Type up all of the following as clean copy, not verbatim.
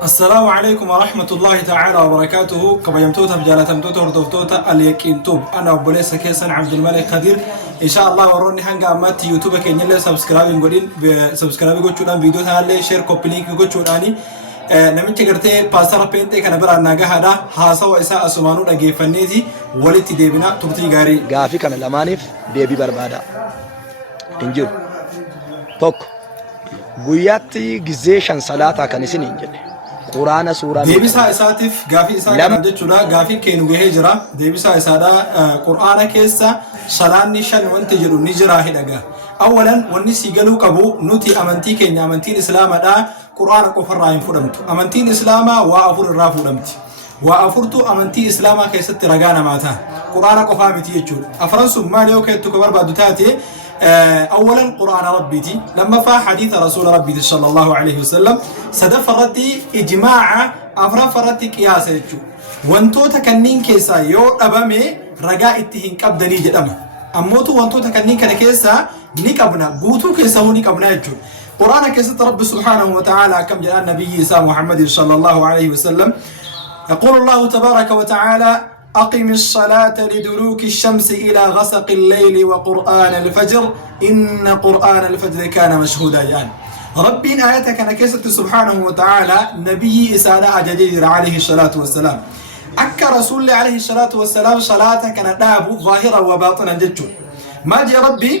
السلام عليكم ورحمة الله تعالى وبركاته. كما يمتوتا بجالتمتوتا وردفتوتا اليقين توب. أنا أبوليس كيسان عبد الملك خدير. إن شاء الله وروني هنگا أمات يوتيوب كيني لي سبسكرايب نقولين سبسكرايب قوتشودان فيديو تهالي شير كوبي لينك قوتشوداني نمن تقرتي باستر بينتي كان برا ناقا هذا هاسا وإساء أسمانو نجي فنيتي ولتي ديبنا تبتي غاري غافي كان لمانيف ديبي بربادا إنجو توك guyyaatti gizee shan salaataa kan isin hin jenne quraana suuraa deebisaa isaatiif gaafii isaa kana jechuudha. Gaafii keenu gahee jira. Deebisaa isaadha quraana keessa salaanni shan wanti jedhu ni jira hidhaga. Awwalan wanni si galuu qabu nuti amantii keenya amantiin islaamaadha quraana qofarraa hin fudhamtu. Amantiin islaamaa waa afur irraa fudhamti. Waa afurtu amantii islaamaa keessatti ragaa namaa ta'a. Quraana qofaa miti jechuudha. Afran sun maal yoo keettu ka barbaadu taate أولاً قرآن ربيتي لما فا حديث رسول ربيتي صلى الله عليه وسلم سدف الرتي إجماع أفرف الرتي قياس يجو وانتو تكنين كيسا يو أبامي رجاء اتهين كبدني جدما أموتو وانتو تكنين كيسا نكبنا قوتو كيسا هو نكبنا يجو قرآن كيسا رب سبحانه وتعالى كم جاء النبي إيسا محمد صلى الله عليه وسلم يقول الله تبارك وتعالى أقم الصلاة لدلوك الشمس إلى غسق الليل وقرآن الفجر إن قرآن الفجر كان مشهودا يعني ربي آياتك نكست سبحانه وتعالى نبي إساء أجدير عليه الصلاة والسلام أكا رسول عليه الصلاة والسلام صلاتك نداب ظاهرا وباطنا ججو ما جي ربي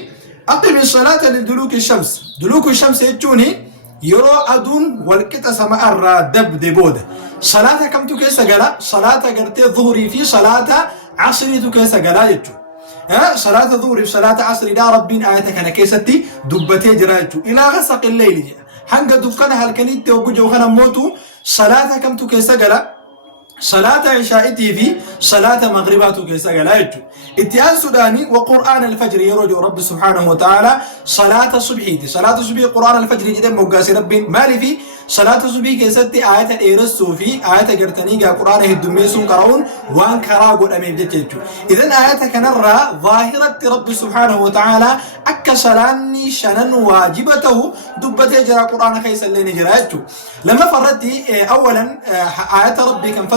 أقم الصلاة لدلوك الشمس دلوك الشمس يجوني يرو أدون والكتا سماء الرا دب دبودة صلاة كم تكيس قلا صلاة قرتي ظهري في صلاة عصري تكيس قلا يجو صلاة ظهري في صلاة عصري دا ربين آياتك أنا كيستي دبتي جراجو إلى غسق الليل حنق دبكنا هالكنيت وقجو خنا موتو صلاة كم تكيس قلا صلاة عشائتي في صلاة مغربات كيسا قلايتو اتيان سوداني وقرآن الفجر يرجو رب سبحانه وتعالى صلاة صبحي صلاة صبحي قرآن الفجر جدا موقاسي رب مالي في صلاة صبحي كيستي آية الإيرسو في آية قرتنيقا قرآن هدوميسون قرون وان كراغو الأمين جتجو إذن آية كنرى ظاهرة رب سبحانه وتعالى أكا صلاني شنن واجبته دبتي جرى قرآن خيسا اللي جرايتو لما فردي أولا آية ربي كان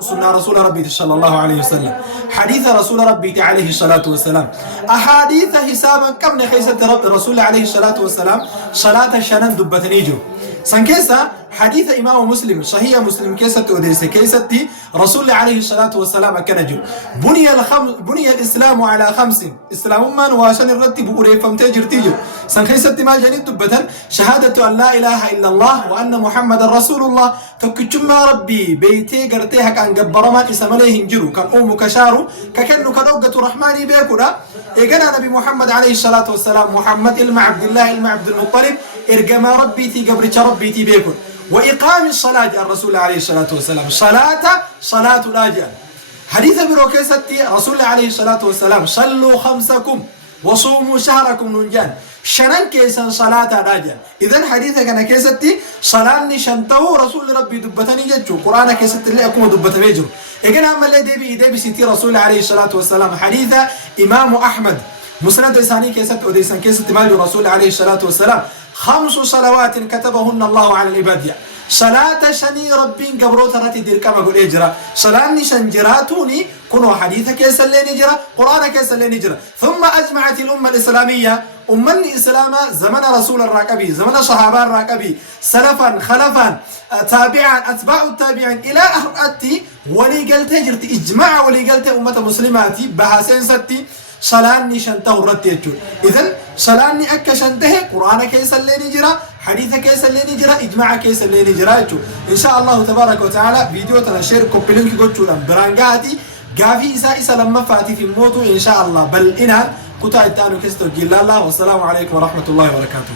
سنة رسول ربي صلى الله عليه وسلم حديث رسول ربي عليه الصلاة والسلام أحاديث حسابا كم نخيسة رب رسول عليه الصلاة والسلام صلاة شنن دبتنيجو سنكيسة حديث إمام مسلم صحيح مسلم كيسة وديس كيسة رسول عليه الصلاة والسلام كنجو بني الإسلام على خمس إسلام من واشن الرتب أوريفم تجر تيجو سنكيسة ما جنيد دبتن شهادة أن لا إله إلا الله وأن محمد رسول الله تكتم ربي بيتي قرتيها كان جبرما إسماليه هنجرو كان أمك شارو كأنه كدوقة رحماني بيكونا إجانا نبي محمد عليه الصلاة والسلام محمد إلما عبد الله إلما عبد المطلب إرجما ربي تي قبرك ربي تي بيكون وإقام الصلاة الرسول عليه الصلاة والسلام صلاة لاجئ حديث بروكيستي رسول عليه الصلاة والسلام صلوا خمسكم وصوموا شهركم ننجان شنن كيسن صلاة لاجئ إذن حديثك أنا كيستي صلاة شنته رسول ربي دبتني جتشو قرآن كيست اللي أكون دبت بيجو إجنا أما اللي ديبي سيتي رسول عليه الصلاة والسلام حديث إمام أحمد مسند إساني كيست وديسان كيست مالو رسول عليه الصلاة والسلام 5 صلوات كتبهن الله على العباد صلاة شني ربين قبروت راتي دير كما قول إجرا صلاة شنجراتوني كنوا حديثة كيس اللي نجرا قرآن كيس اللي نجرا ثم أجمعت الأمة الإسلامية أمني إسلاما زمن رسول الراكبي زمن صحابة الراكبي سلفا خلفا تابعا أتباع التابعين إلى أهرأتي ولي قلت هجرتي إجماع ولي قلت أمة مسلماتي بحسين ستي صلاة شنته الرتيجون إذن صلاة أكا شنته قرآن كيس اللي نجرا حديث كيس اللي نجرا إجماع كيس اللي نجرا إن شاء الله تبارك وتعالى فيديو تنشير كوبلينك قوتشولا برانقاتي قافي إسا لما فاتي في الموتو إن شاء الله بل إنا كتا إتانو كيستو جلال الله والسلام عليكم ورحمة الله وبركاته.